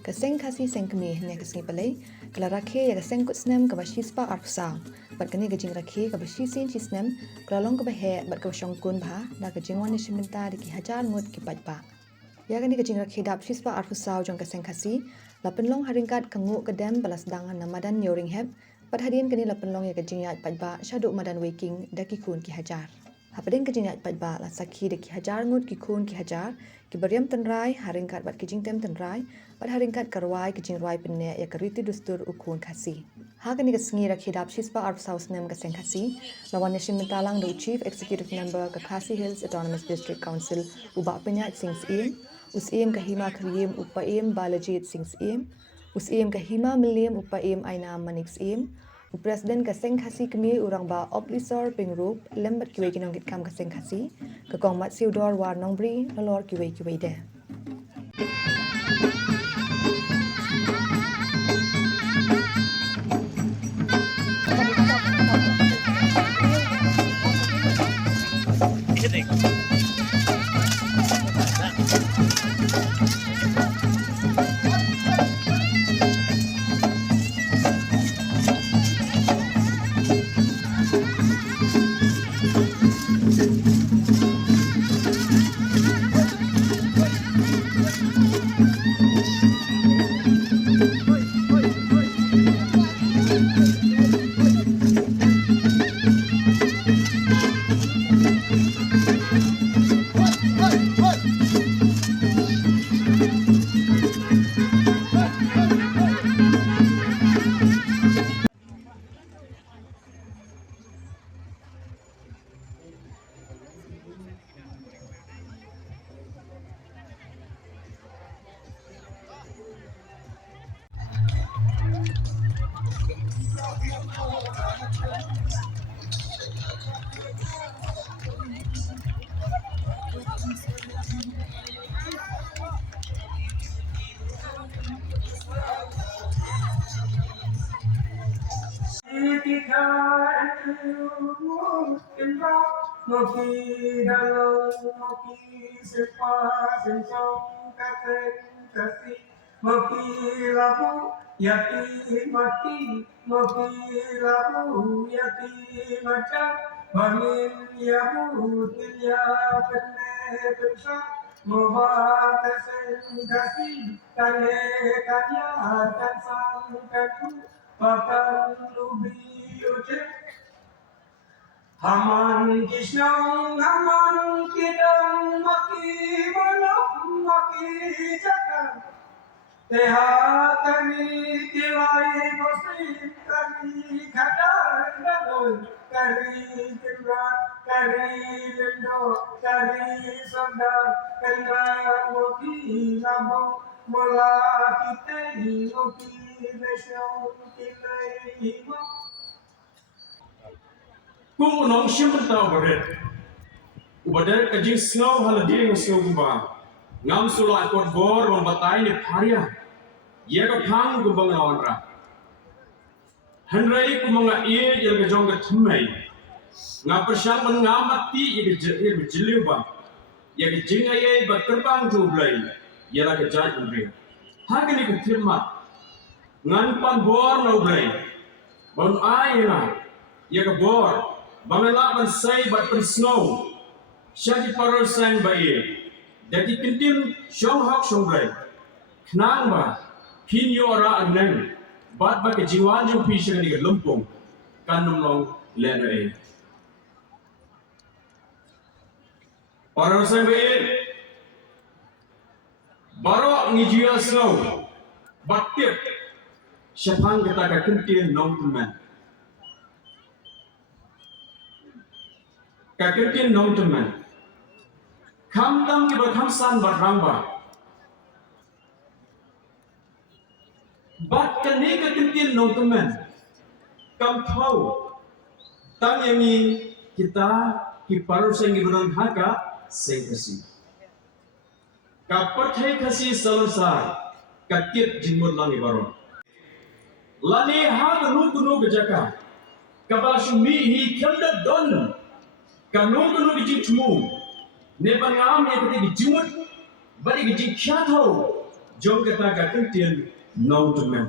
Ke Seng Khasi Seng Kemi hanya ke sengi palai. Kala rakhe ya ke Seng Kut snem ke bashispa arfsang. Bat kani gajing rakhe ke bashisin chi snem. Kala long ke bahe bat ke Shongkun bah. Da ke jingwan ni shiminta di ki hajar ngut ki pajba. Ya kani gajing rakhe dap shispa arfusau jong ke Seng Khasi. Lapen long haringkat kengu ke dem balas dangan namadan nyoring heb. Pat hadian kani lapen long ya gajing yat pajba syaduk madan waking daki kun ki hajar. Hapadin ke jingat pajba la sakhi de ki hajar ngut ki khun ki hajar ki beriam tenrai haringkat bat ki jingtem tenrai bat haringkat karwai ki jingrai penne ya kariti dustur ukun khasi ha kani ke sengi rakhi dap shispa arp south nem ke Seng Khasi lawan nation mentalang do chief executive member ke Khasi Hills Autonomous District Council uba penyat sing sim usim ke hima kriem upaim balajit sing sim usim ke hima milim upaim aina manik sim Presiden ke Seng Khasi kemi urang ba officer pingrup lembat kiwe kinong kitkam ke Seng Khasi ke kong mat siudor war nongbri lolor kiwe de. Moki dalam moki sepas sencong kasih kasih moki labu yakin mati moki labu yakin macam bangun yabu dia pernah bersah moba kasih kasih tanya kaya dan sang kaku bahkan lubi ucap Haman kisnong haman kidang maki balok maki jakar teha kami kilai bosin kami kadar daun kari kirat kari lendo kari sadar kena moki labo mola kita moki lesong kilai Kung unong siya baret. Ubadar kajing snow haladir ng snow gumba. Ngam solo akor bor mambatay ni Parya. Yaga pang gumbang lawan ra. Hanray ko mga iya yaga jong gatmay. Nga pasyang man nga mati yaga jiliw ba. Yaga jingay ba terbang jublay. Yaga gajay umbri. Hagani ko tirmat. Ngan pan bor na ublay. Ban ay na. Yaga bor. Bangalak say bat per snow. Syadi parar sang bayi. Dati kentin syong hak syong blay. Knang ba. Pinyo ara agnang. Bat ba kejiwan yung pisya nga lumpong. Kanong long lena eh. Parar sang bayi. Baro ngijuya snow. Batik. Syapang kita ka kentin nong teman. Kakitin nong teman, kam tam ke berkamsan berramba, bat kani kakitin nong teman, kam tahu, tang yang ini kita kiparu sengi berang haka Seng Khasi, kapat hai Khasi selesai, kakit jimur lani baru, lani ha gunu gejaka, kabal sumi hi kenda don. Kanong dijitmu, ne bangam ne kati dijimut, bari dijikyato, jong kata ka kan tien no to men